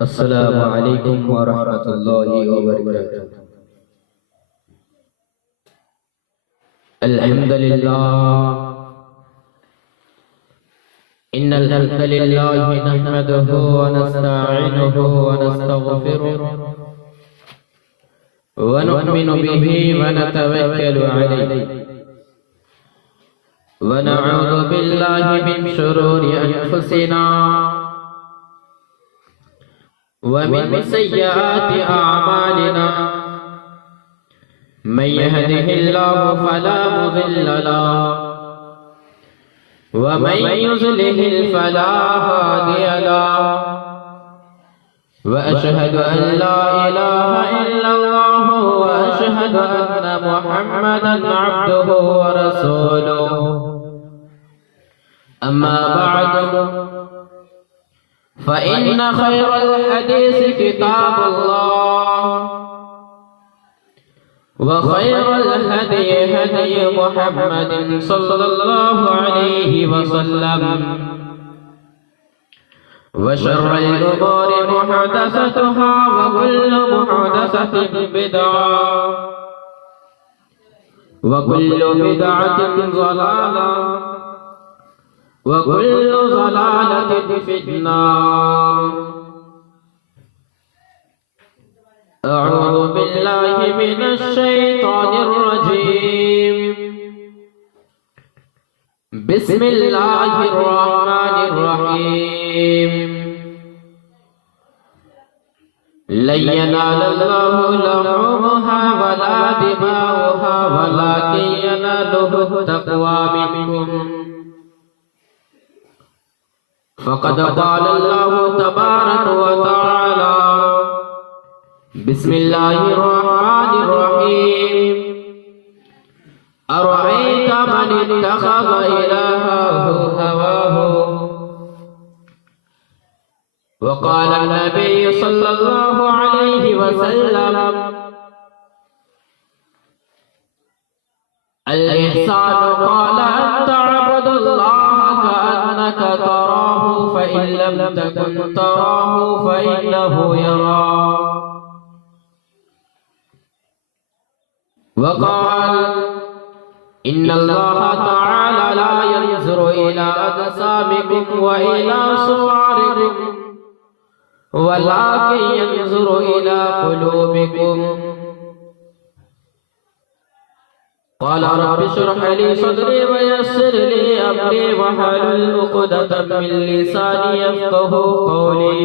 السلام علیکم ورحمۃ اللہ وبرکاتہ۔ الحمد للہ ان الحمد للہ نحمده ونستعینه ونستغفره ونؤمن به ونتوکل علیہ ونعوذ باللہ من شرور انفسنا ومن سيئات أعمالنا من يهده الله فلا مضل له ومن يضلل فلا هادي له وأشهد أن لا إله إلا الله وأشهد أن محمدا عبده ورسوله أما بعد فإن خير الحديث كتاب الله وخير الهدي هدي محمد صلى الله عليه وسلم وشر الأمور محدثتها وكل محدثة بدعة وكل بدعة ضلالة وكل ضلالة في النار۔ أعوذ بالله من الشيطان الرجيم، بسم الله الرحمن الرحيم۔ لن ينال الله لحومها ولا دماؤها ولكن يناله التقوى منكم، فقد قال الله تبارك وتعالى: بسم الله الرحمن الرحيم، أرأيت من اتخذ إلهه هواه وقال النبي صلى الله عليه وسلم: الإحسان قال أن تعبد الله كأنك تراه فإن لم تكن تراه فإنه يراك، وقال: إن الله تعالى لا ينظر إلى أجسامكم وإلى صوركم ولكن ينظر إلى قلوبكم۔ قال رب اشرح لي صدري ويسر لي أمري واحلل عقدة من لساني يفقهوا قولي،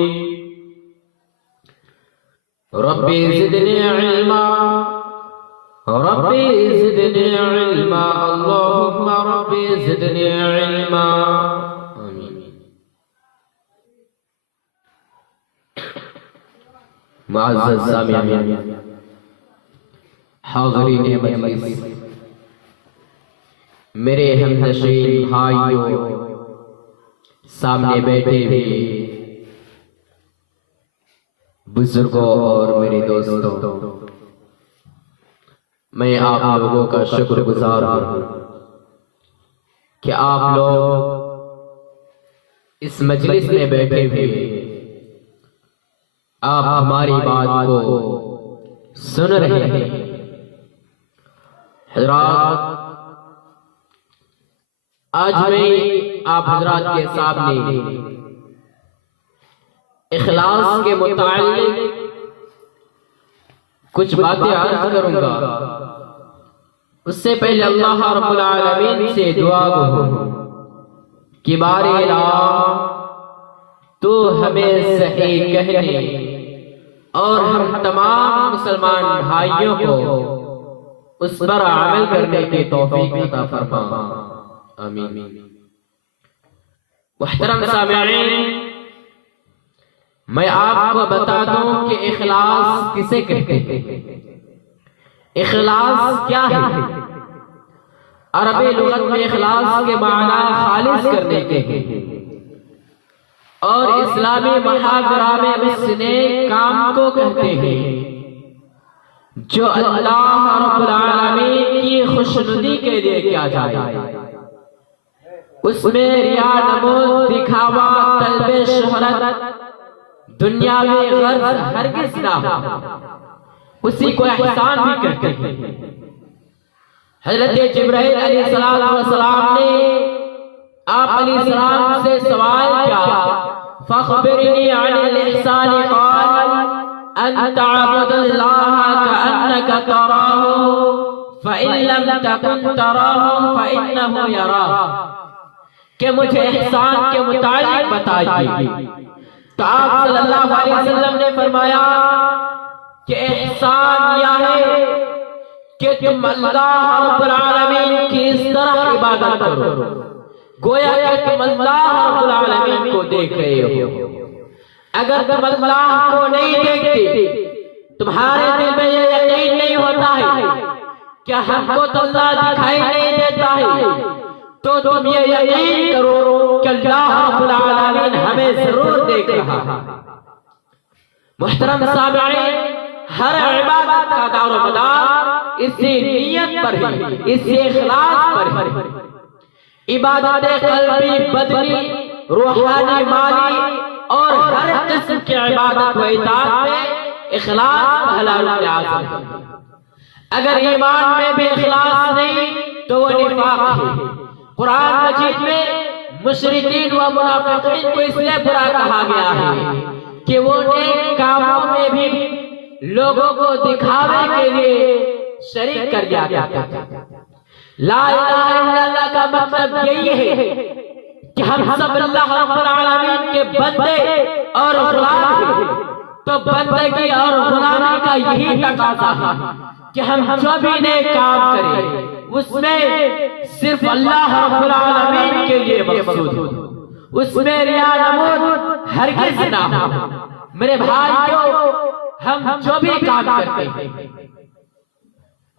ربي زدني علما ربي زدني علما اللهم ربي زدني علما آمین۔ معزز سامعین، حاضرین مجلس، میرے ہمنشین بھائیوں، سامنے بیٹھے ہوئے بزرگوں اور میرے دوستوں، میں آپ لوگوں کا شکر گزار ہوں کہ آپ لوگ اس مجلس میں بیٹھے ہوئے آپ ہماری بات کو سن رہے ہیں۔ حضرات، آج میں آپ حضرات کے سامنے اخلاص کے متعلق کچھ باتیں عرض کروں گا۔ اس سے پہلے اللہ رب العالمین سے دعا گو کہ بار الہ تو ہمیں صحیح کہنے اور ہم تمام مسلمان بھائیوں کو اس پر عمل کرنے کی توفیق عطا فرما، آمین۔ محترم سامعین، میں آپ کو بتا دوں کہ اخلاص کسے کہتے ہیں، اخلاص کیا ہے؟ عربی لغت میں اخلاص کے معنی خالص کرنے کے ہیں، اور اسلامی محاورہ میں اس نیک کام کو کہتے ہیں جو اللہ رب العالمین کی خوشنودی کے لیے کیا جائے۔ اس میں ریا، نمود، دکھاوا، طلب شہرت دنیاوی غرض ہرگز نہ ہو، اسی کو احسان بھی کہتے ہیں۔ حضرت جبرائیل علیہ السلام نے آپ علیہ السلام سے سوال کیا، فَأَخْبِرْنِي عَنِ الْإِحْسَانِ قَالَ أَن تَعْبُدَ اللَّهَ كَأَنَّكَ تَرَاهُ فَإِن لَّمْ تَكُن تَرَاهُ فَإِنَّهُ يَرَاكَ، کہ مجھے احسان کے متعلق بتائیے۔ تو آپ صلی اللہ علیہ وسلم نے فرمایا کہ احسان یہ ہے کہ تم اللہ رب العالمین کی اس طرح عبادت کرو گویا کہ تم اللہ رب العالمین کو دیکھ رہے ہو۔ اگر تم اللہ کو نہیں دیکھتے، تمہارے دل میں یہ یقین نہیں ہوتا ہے کہ ہم کو تو اللہ دکھائی نہیں دیتا ہے، تو تم یہ یقین کرو کہ اللہ رب العالمین ہمیں ضرور دیکھ رہا ہے۔ محترم سامعین، ہر عبادت کا دار و مدار اسی نیت پر ہے، اسی اخلاص پر ہے۔ عبادت قلبی، بدنی، روحانی، مالی اور ہر قسم کی عبادت و اطاعت میں اخلاص پہلا رکن اعظم ہے۔ اگر ایمان میں بھی اخلاص نہیں تو وہ نفاق ہے۔ قرآن مجید میں مشرکین و منافقین کو اس لیے برا کہا گیا ہے کہ وہ نیک کاموں میں بھی لوگوں کو دکھاوے کے لیے شریک کر دیا کرتے تھے۔ لا الہ الا اللہ کا مطلب یہی ہے کہ ہم سب اللہ رب العالمین کے بندے اور غلام ہیں، تو بندگی اور غلامی کا یہی تقاضا ہے کہ ہم جو بھی نیک کام کریں اس میں صرف اللہ رب العالمین کے لیے مقصود ہو، اس میں ریا نمود ہرگز نہ ہو۔ میرے بھائیوں، ہم جو بھی کام کرتے ہیں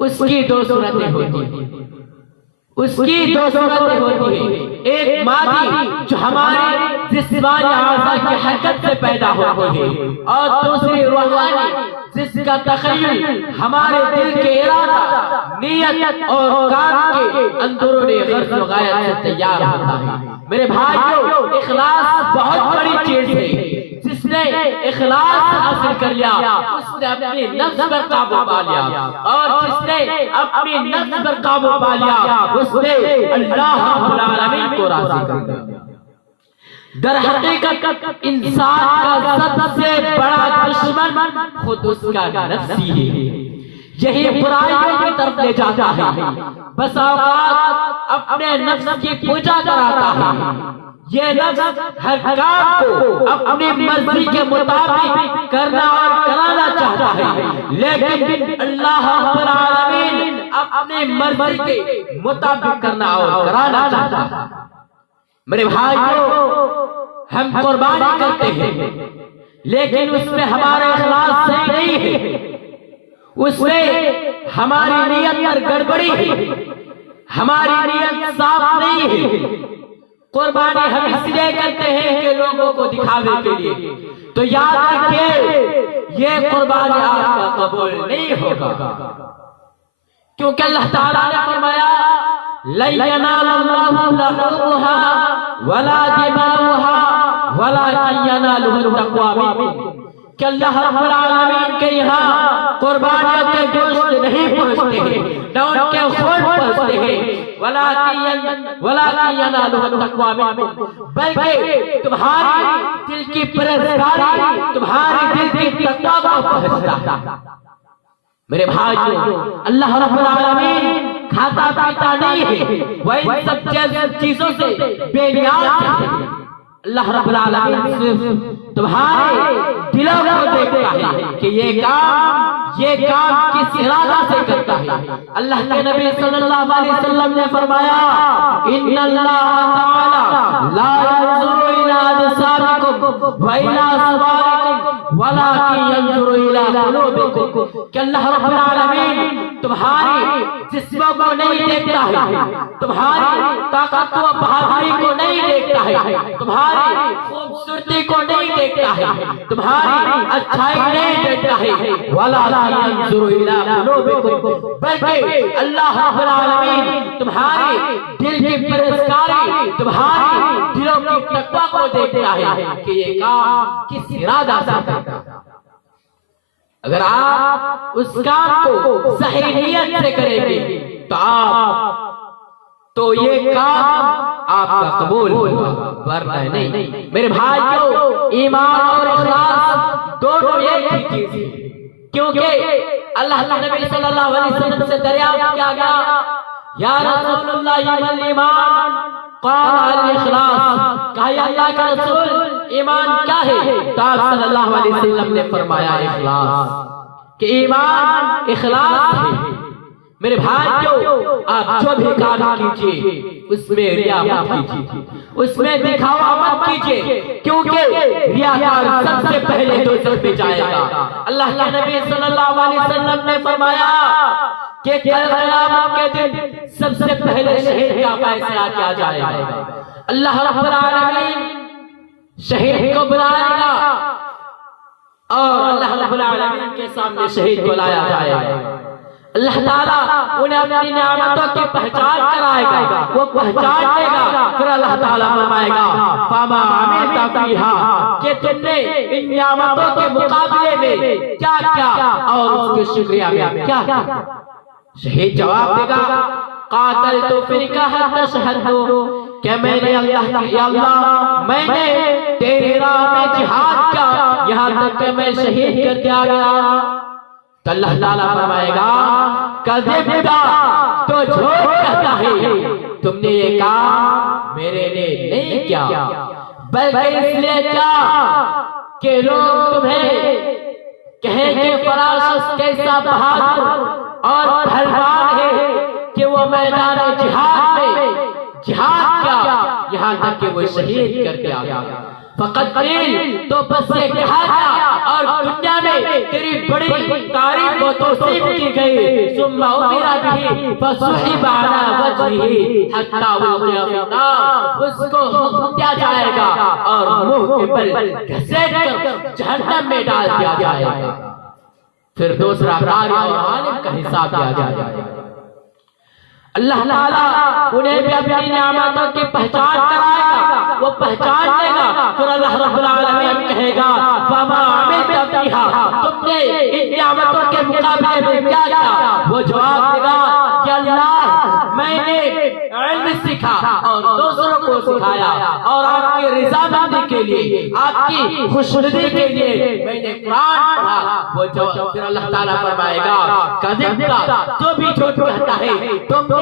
اس کی دو صورتیں ہوتی ہیں، اس کی دو صورتیں ہوتی ہیں۔ ایک مادی جو ہمارے جسمانی اعضاء کی حرکت سے پیدا ہوتی ہے، اور دوسری روحانی جس کا تخیل ہمارے دل کے ارادہ، نیت اور کام کے اندرونی غرض و غایت سے تیار ہوتا ہے۔ میرے بھائیوں، اخلاص بہت بڑی چیز ہے۔ جس نے اخلاص حاصل کر لیا اس نے اپنی نفس پر قابو پا لیا، اور جس نے اپنی نفس پر قابو پا لیا اس نے اللہ رب العالمین کو راضی کر دیا۔ در حقیقت انسان کا سب سے بڑا دشمن خود اس کا نفسی ہے، یہی برائیوں کی طرف لے جاتا ہے، بس اوقات اپنے نفس کی پوجا کراتا ہے۔ یہ نفس ہر کام کو اپنی مرضی کے مطابق کرنا اور کرانا چاہتا ہے، لیکن اللہ رب العالمین اپنی مرضی کے مطابق کرنا اور کرانا چاہتا ہے۔ میرے بھائیوں، ہم قربانی کرتے ہیں لیکن اس میں ہمارا اخلاص صحیح نہیں ہے، اس میں ہماری نیت پر گڑبڑی ہے، ہماری نیت صاف نہیں ہے۔ قربانی ہم اس لیے کرتے ہیں کہ لوگوں کو دکھاوے کے لیے، تو یاد رکھیے یہ قربانی آپ کا قبول نہیں ہوگا، کیونکہ اللہ تعالیٰ نے فرمایا لَن يَنَالَ اللَّهُ لُحُومُهَا وَلَا دِمَاؤُهَا وَلَكِنْ يَنَالُهُ التَّقْوَىٰ مِنكُمْ، کہ اللہ رب العالمین کے یہاں قربانیوں کے گوشت نہیں پہنچتے ہیں، نہ ان کے خون پہنچتے ہیں، وَلَكِنْ يَنَالُهُ التَّقْوَىٰ مِنكُمْ، بلکہ تمہاری دل کی پرہیزگاری، تمہاری دل کی تقویٰ کو پہنچتا ہے۔ میرے بھائیوں، اللہ رب العالمین کھاتا پیتا نہیں ہے، وہ ان سب چیزوں سے بے نیاز ہے۔ اللہ رب العالمین صرف تمہارے دلوں کو دیکھتا ہے کہ یہ کام کس ارادہ سے کرتا ہے۔ اللہ کے نبی صلی اللہ علیہ وسلم نے فرمایا ان اللہ تعالی لا ينظر الى اجسامکم والى صورکم ولكن ينظر الى قلوبکم کہ اللہ رب العالمین تمہاری جسموں کو نہیں دیکھتا ہے، تمہاری طاقت و بہادری کو نہیں دیکھتا ہے، تمہاری خوبصورتی کو نہیں دیکھتا ہے، تمہاری اچھائی نہیں دیکھتا ہے، وَلَٰكِن يَنظُرُ إِلَىٰ قُلُوبِكُمْ بلکہ اللہ رب العالمین تمہاری دل کی پرہیزگاری، تمہاری دلوں کی تقویٰ کو دیکھتا ہے کہ یہ کام کس ارادہ سے کرتا ہے۔ اگر آپ اس کام کو صحیح نیت سے کریں گے تو یہ کام آپ کا قبول ہوگا، ورنہ نہیں۔ میرے بھائیو، ایمان اور اخلاص دونوں ایک ہی چیز ہے، کیونکہ اللہ کے نبی صلی اللہ علیہ وسلم سے دریافت کیا گیا، یا رسول اللہ من ایمان؟ قال الاخلاص، کہا یا اللہ کا رسول ایمان کیا ہے؟ تو آپ صلی اللہ علیہ وسلم نے فرمایا اخلاص، کہ ایمان اخلاص ہے۔ میرے بھائیو، آپ جو بھی کام کیجئے اس میں ریا مت کیجئے، اس میں دکھاوا مت کیجئے، کیونکہ ریاکار سب سے پہلے دوزخ میں جائے گا۔ اللہ کے نبی صلی اللہ علیہ وسلم نے فرمایا کہ قیامت کے دن سب سے پہلے شہید کا فیصلہ کیا جائے گا۔ اللہ رب العالمین شہید کو بلائے گا اور اللہ رب العالمین کے سامنے شہید کو لایا جائے گا۔ اللہ تعالیٰ انہیں اپنی نعمتوں کی پہچان کرائے گا، وہ پہچان دے گا، پھر اللہ تعالیٰ فرمائے گا فَمَا عَمِلْتَ فِيهَا، کہ تم نے ان نعمتوں کے مقابلے میں کیا کیا اور اس کے شکریہ میں کیا کیا۔ شہید جواب دے گا قاتلت فیک حتی شہدت، کہ میں نے اللہ میں نے تیری راہ میں جہاد کیا یہاں تک کہ میں شہید کر دیا گیا۔ تو اللہ تعالیٰ فرمائے گا کذبتا، تو جھوٹ کہتا ہے، تم نے یہ کام میرے لیے نہیں کیا بلکہ اس لیے کیا کہ لوگ تمہیں کہیں کہ فلاں شخص کیسا بہادر اور پہلوان ہے کہ وہ میدان جہاد میں جہاد کیا یہاں تک کہ وہ شہید کر دیا گیا۔ فقط قیل، تو بس یہ کہا گیا اور دنیا میں تیری بڑی تعریف و توصیف کی گئی، ثم امر به فصحب علی وجهه حتی وقع فی النار، اس کو حکم دیا جائے گا اور منہ کے بل گھسیٹ کر جہنم میں ڈال دیا جائے گا، پھر دوسرا قاری اور عالم کا حساب دیا جائے گا۔ اللہ تعالیٰ انہیں بھی اپنی نعمتوں کی پہچان کرائے گا، وہ پہچان دے گا، پھر اللہ رب العالمین کہے گا فَمَا عَمِلْتَ فِيهَا، تم نے ان نعمتوں کے مقابلے میں کیا کیا؟ وہ جواب دے گا کہ اللہ میں نے علم سیکھا اور دوسروں کو سکھایا اور آپ کی رضامندی کے لیے، آپ کی خوشنودی کے لیے میں نے قرآن پڑھا۔ وہ جواب پھر اللہ تعالیٰ فرمائے گا کذبتا، جو بھی جھوٹ کہتا ہے، تم نے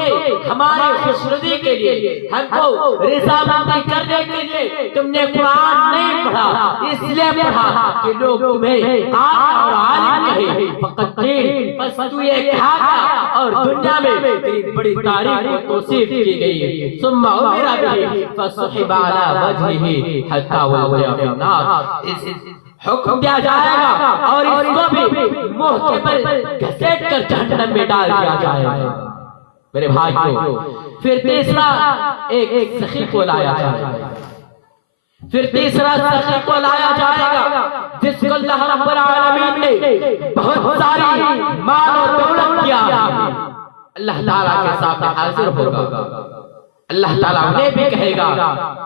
ہمارے خوشنودی کے لیے، ہم کو رضامندی کرنے کے لیے تم نے قرآن نہیں پڑھا، اس لیے پڑھا کہ لوگ تمہیں عالم اور عالم کہے۔ فقط قیل، بس تو یہ کہا گیا اور دنیا میں تیری بڑی تعریف و توصیف کی گئی، ثم امر به فصحب علی وجهه حتی وقع فی النار، حکم دیا جائے گا اور اس کو بھی منہ کے بل گھسیٹ کر جہنم میں ڈال دیا جائے گا۔ میرے بھائیو، پھر تیسرا ایک سخی کو لایا جائے گا، پھر تیسرا سخی کو لایا جائے گا جس کو اللہ رب العالمین نے بہت ساری مال و دولت کیا ہے، اللہ تعالیٰ کے سامنے حاضر ہوگا۔ اللہ تعالیٰ انہیں بھی کہے گا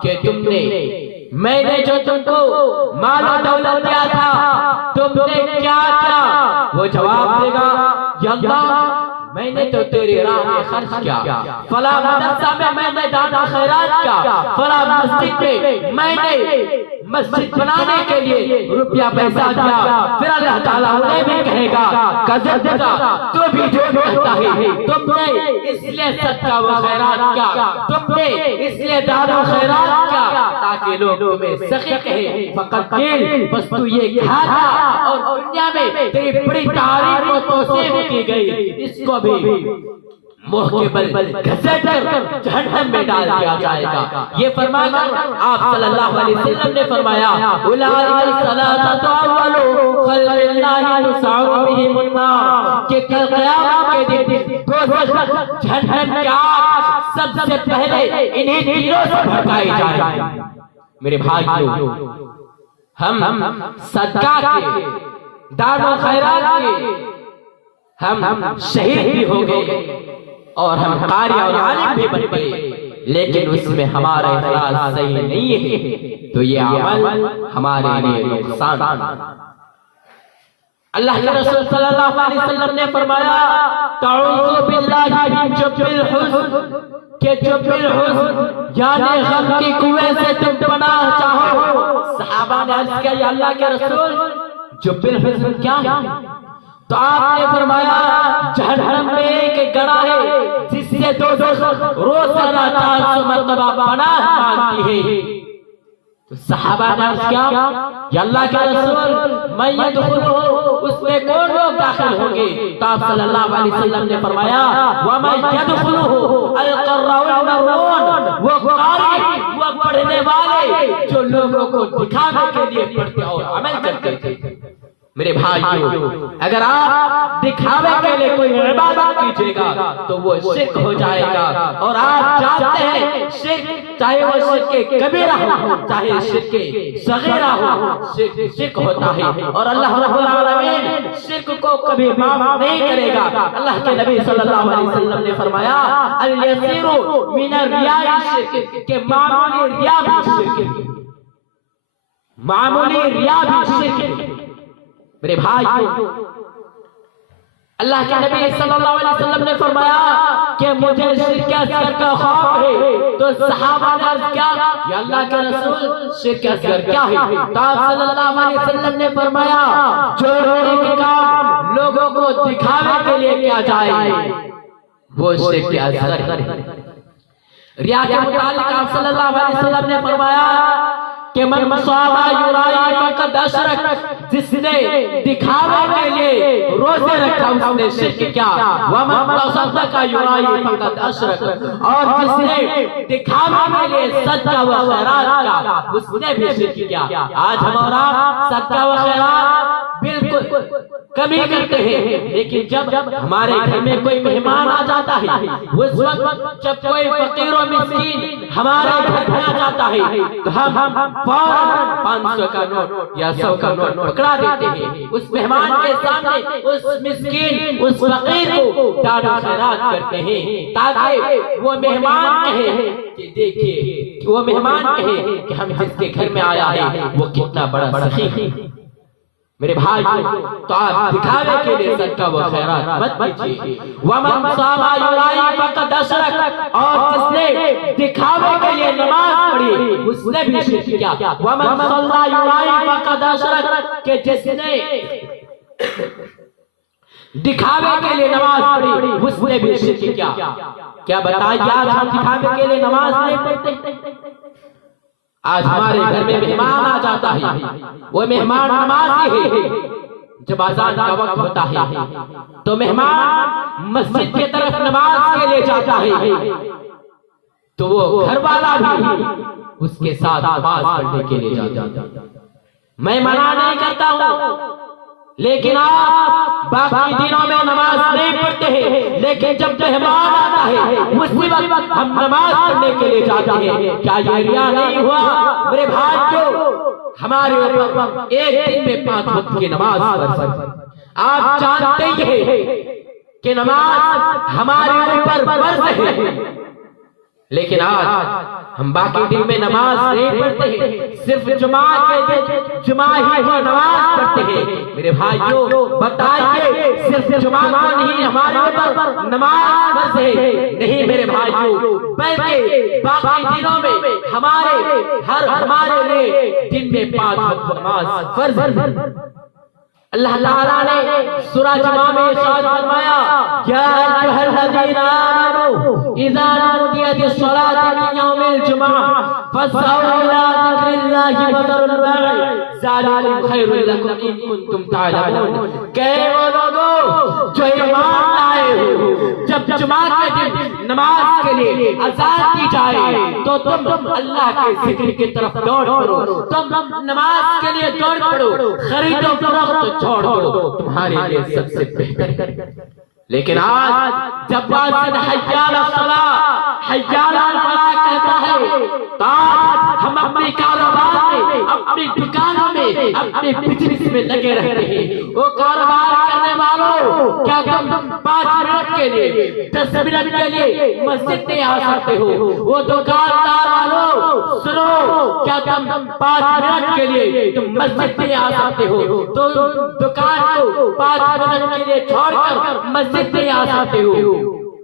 کہ تم نے، میں نے جو تم کو مال و دولت دیا تھا تم نے کیا کیا؟ وہ جواب دے گا یا اللہ میں نے تو تیری راہ میں خرچ کیا، فلاں مدرسہ میں میں نے دانا خیرات کیا، فلاں مسجد میں میں نے مسجد بنانے کے لیے روپیہ پیسہ دیا۔ پھر اللہ تعالیٰ انہیں بھی کہے گا کذبتا، تو بھی جھوٹ کہتا ہے، تم نے اس لیے صدقہ و خیرات کیا، تم نے اس لیے دانا خیرات کیا تاکہ لوگ تمہیں سخی کہیں۔ فقط قیل، بس تو یہ کہا تھا اور دنیا میں تیری بڑی تعریف و توصیف کی گئی، اس کو بھی منہ کے بل گھسیٹ کر جہنم میں ڈال دیا جائے گا۔ یہ فرما کر آپ صلی اللہ علیہ وسلم نے فرمایا اولئک الثلاثۃ اول خلق اللہ تسعون النار کہ کل قیامت کے دن دوزخ جہنم کی آگ سب سے پہلے انہیں تینوں سے بھڑکائی جائے۔ میرے بھائیو، ہم صدقہ کے، دان و خیرات کے ہم شہید بھی ہو گئے اور ہم قاری اور عالم بھی بن گئے، لیکن اس میں ہمارا اخلاص صحیح نہیں ہے تو یہ عمل ہمارے لیے نقصان۔ اللہ کے رسول صلی اللہ علیہ وسلم نے فرمایا تعوذ باللہ من جب الحزن، کہ جب الحزن یعنی غم کی کنویں سے تم پناہ چاہو۔ صحابہ نے عرض کیا یا اللہ کے رسول جب الحزن کیا ہے؟ تو آپ نے فرمایا جہنم میں ایک گڑھا ہے جس سے دوزخ روزانہ 400 مرتبہ پناہ مانگتی ہے۔ تو صحابہ نے عرض کیا یا اللہ کے رسول میں یدخلہ، اس میں کون لوگ داخل ہوں گے؟ تو آپ صلی اللہ علیہ وسلم نے فرمایا وَمَنْ يَدْخُلُهُ الْقَرَّوْنَ الرُّونَ، وہ قاری، وہ پڑھنے والے جو لوگوں کو دکھانے کے لیے پڑھتے اور عمل کرتے تھے۔ میرے بھائیو، اگر آپ دکھاوے کے لیے کوئی عبادت کیجئے گا تو وہ شرک ہو جائے گا، اور آپ جانتے ہیں شرک چاہے وہ شرک کبیرہ ہو چاہے شرک صغیرہ ہو، شرک ہوتا ہے اور اللہ رب العالمین شرک کو کبھی معاف نہیں کرے گا۔ اللہ کے نبی صلی اللہ علیہ وسلم نے فرمایا الیسیر من الریاء شرک، کہ معمولی ریا بھی شرک، معمولی ریا بھی شرک۔ میرے بھائیو، اللہ کے نبی صلی اللہ علیہ وسلم نے فرمایا کہ مجھے شرک اصغر کا خوف ہے۔ تو صحابہ نے عرض کیا یا اللہ کے رسول شرک اصغر کیا ہے؟ تو آپ صلی اللہ علیہ وسلم نے فرمایا جو نیک کام لوگوں کو دکھانے کے لیے کیا جائے وہ شرک اصغر ہے۔ ریا کے متعلق آپ صلی اللہ علیہ وسلم نے فرمایا کہ من صام یرائی فقد اشرک، جس نے دکھاوے کے لیے روزے رکھا اس نے شرک کیا۔ ومن تصدق یرائی فقد اشرک، اور جس نے دکھاوے کے لیے صدقہ و خیرات کا اس نے بھی شرک کیا۔ آج ہم اور آپ صدقہ و خیرات بالکل کمی کرتے ہیں، لیکن جب ہمارے گھر میں کوئی مہمان آ جاتا ہے، اس وقت جب کوئی فقیر و مسکین ہمارے گھر میں آ جاتا ہے تو ہم فوراً 500 کا نوٹ یا 100 کا نوٹ پکڑا دیتے ہیں، اس مہمان کے سامنے اس مسکین اس فقیر کو دان و خیرات کرتے ہیں تاکہ وہ مہمان کہے کہ دیکھیے، وہ مہمان کہے کہ ہم جس کے گھر میں آیا ہے وہ کتنا بڑا سخی ہے۔ میرے بھائیو، تو آپ دکھاوے کے لیے صدقہ و خیرات مت کیجیے۔ ومن صام یرائی فقد اشرک، اور جس نے دکھاوے کے لیے نماز پڑھی اس نے بھی شرک کیا۔ ومن صلی یرائی فقد اشرک، کہ جس نے دکھاوے کے لیے نماز پڑھی اس نے بھی شرک کیا۔ کیا بتائیے آج ہم دکھاوے کے لیے نماز نہیں پڑھتے؟ آج ہمارے گھر میں مہمان آ جاتا ہے، وہ مہمان نمازی ہے، جب اذان کا وقت ہوتا ہے تو مہمان مسجد کی طرف نماز کے لیے جاتا ہے، تو وہ گھر والا بھی اس کے ساتھ نماز پڑھنے کے لیے جاتا ہے۔ میں منع نہیں کرتا ہوں، لیکن آپ باقی دنوں میں نماز نہیں پڑھتے ہیں، لیکن جب مہمان آتا ہے اسی وقت ہم نماز پڑھنے کے لیے جاتے ہیں۔ کیا یہ ریا نہیں ہوا؟ میرے بھائیو، ہمارے اوپر ایک دن میں 5 وقت کی نماز فرض ہے۔ آپ جانتے ہیں کہ نماز ہمارے اوپر فرض ہے، لیکن آج ہم باقی دن میں نماز نہیں پڑھتے ہیں، صرف جمعہ کے دن جمعہ ہی کو نماز پڑھتے ہیں۔ میرے بھائیو بتائیے صرف جمعہ کو نہیں ہمارے اوپر نماز فرض ہے؟ نہیں میرے بھائیو، بلکہ باقی دنوں میں ہمارے لیے دن میں 5 وقت نماز فرض ہے۔ اللہ تعالیٰ نے سورہ جمعہ میں ارشاد فرمایا یا ایھا الذین آمنوا اذا نودی للصلاۃ من یوم الجمعہ فاسعوا الی ذکر اللہ وذروا البیع ذالکم خیر لکم ان کنتم تعلمون۔ کہ وہ لوگوں جو ایمان لائے ہو، جب جمعہ کے دن نماز کے لیے اذان دی جائے تو تم اللہ کے ذکر کی طرف دوڑ پڑو، تم نماز کے لیے دوڑ پڑو، خرید و فروخت چھوڑ دو، تمہارے لیے سب سے بہتر۔ لیکن آج جب واضح حی علی الصلاۃ حی علی الفلاح کہتا ہے تو آج ہم اپنے کاروبار میں، اپنی دکانوں میں، اپنے بزنس میں لگے رہتے ہیں۔ وہ کاروبار کرنے والوں، کیا تم 5 منٹ کے لیے، 10 منٹ کے لیے مسجد میں آ سکتے ہو؟ وہ دکاندار والوں سنو، کیا تم 5 منٹ کے لیے تم مسجد میں آ سکتے ہو؟ تو دکان کو 5 منٹ کے لیے چھوڑ کر مسجد میں آ سکتے ہو؟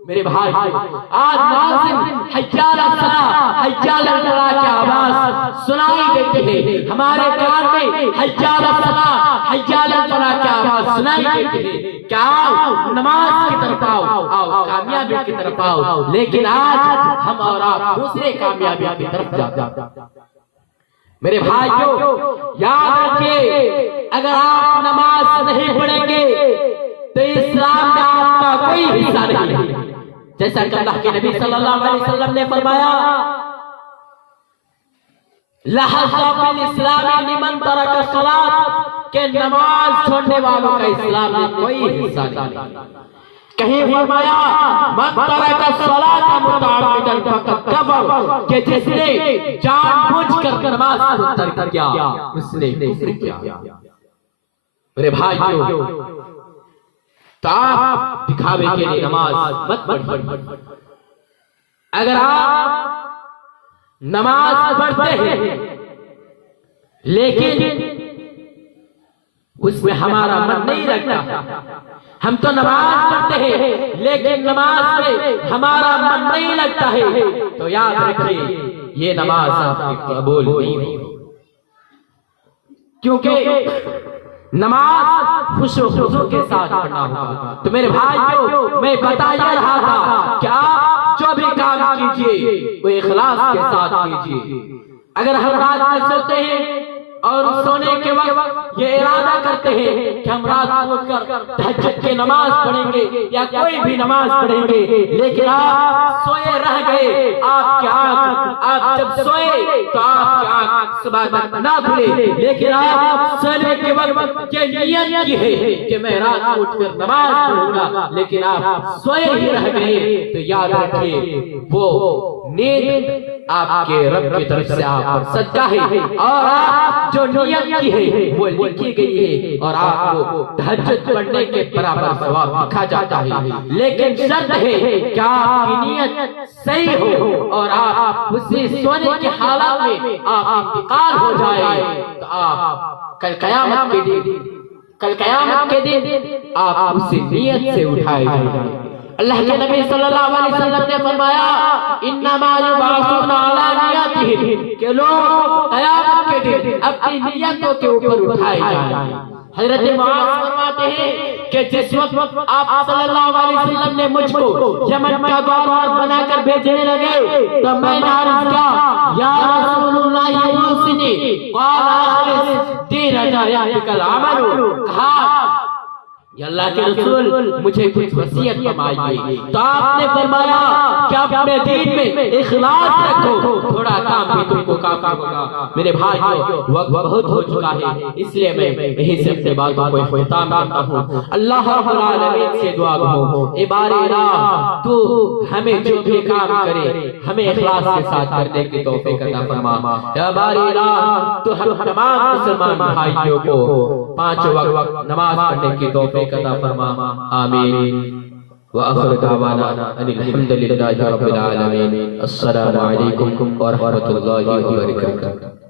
میرے بھائی، آج مؤذن حی علی الصلاۃ حی علی الفلاح کی آواز سنائی دیتے ہیں، ہمارے کان میں حی علی الصلاۃ حی علی الفلاح کی آواز سنائی دیتے ہیں کہ آؤ نماز کی طرف آؤ، آؤ کامیابی کی طرف آؤ۔ لیکن آج ہم اور آپ دوسرے کامیابی کی طرف جاتے ہیں۔ میرے بھائیو، یاد رکھیے، اگر آپ نماز نہیں پڑھیں گے تو اسلام میں آپ کا کوئی حصہ نہیں۔ جیسا کہ اللہ کے نبی صلی اللہ علیہ وسلم نے فرمایا، لحظ فی الاسلام لمن ترک الصلاۃ، کہ نماز چھوڑنے والوں کا اسلام میں کوئی حصہ نہیں۔ کہیں فرمایا من ترک الصلاۃ متعمدا فقد کفر، کہ جس نے جان بوجھ کر نماز کو ترک کیا اس نے کفر کیا۔ میرے بھائیو، تو آپ دکھاوے کے لیے نماز مت پڑھیے۔ اگر آپ نماز پڑھتے ہیں لیکن اس میں ہمارا من نہیں لگتا، ہم تو نماز پڑھتے ہیں لیکن نماز میں ہمارا من نہیں لگتا ہے، تو یاد رکھیے یہ نماز آپ کی قبول نہیں ہوگی۔ کیونکہ نماز خوش و خضوع کے ساتھ پڑھنا ہوگا۔ تو میرے بھائیو، میں بتا یہ رہا تھا کہ آپ جو بھی کام کیجئے وہ اخلاص کے ساتھ کیجئے۔ اگر ہم رات میں سوتے ہیں اور سونے کے وقت یہ ارادہ کرتے ہیں کہ ہم رات کو اٹھ کر تہجد کی نماز پڑھیں گے یا کوئی بھی نماز پڑھیں گے، لیکن آپ سوئے رہ گئے، آپ کی آنکھ، آپ جب سوئے تو آپ کی آنکھ صبح تک نہ کھلے، لیکن آپ سونے کے وقت یہ نیت کی ہے کہ میں رات کو اٹھ کر نماز پڑھوں گا، لیکن آپ سوئے ہی رہ گئے، تو یاد رکھیے وہ نیت آپ کے رب کی طرف سے آپ پر صدقہ ہے، اور آپ جو نیت کی ہے وہ لکھی گئی ہے، اور آپ کو تہجد پڑھنے کے برابر ثواب لکھا جاتا ہے۔ لیکن شرط ہے کہ آپ کی نیت صحیح ہو اور آپ اسی سونے کی حالت میں آپ انتقال ہو جائے، تو آپ کل قیامت کے دن آپ اسی نیت سے اٹھائے جائیں۔ اللہ کے نبی صلی اللہ علیہ وسلم نے فرمایا انما یبعثون علی نیاتہم، کہ لوگ قیامت کے دن اپنی نیتوں کے اوپر اٹھائے جائیں۔ حضرت معاذ فرماتے ہیں کہ جس وقت آپ صلی اللہ علیہ وسلم نے مجھ کو یمن کا گورنر بنا کر بھیجنے لگے تو میں نے عرض کیا یا رسول اللہ اوصنی، قال اخلص دین ہدایتک العمل، کہا یا اللہ کے رسول مجھے کچھ وصیت فرمائیے، تو آپ نے فرمایا کہ اپنے دین میں اخلاص رکھو، تھوڑا کام بھی تم کو کافی ہوگا۔ میرے بھائیو، وقت بہت ہو چکا ہے، اس لیے میں یہیں سے اپنے باتوں کو اختتام کرتا ہوں۔ اللہ رب العالمین سے دعا کرو، اے بار الہ تو ہمیں جو بھی کام کرے ہمیں اخلاص کے ساتھ کرنے کی توفیق عطا فرما۔ یا بار الہ تو ہم تمام مسلمان بھائیوں کو 5 وقت نماز پڑھنے کی توفیق عطا فرما، آمین۔ وآخر دعوانا ان الحمد للہ رب العالمین۔ السلام علیکم ورحمۃ اللہ وبرکاتہ۔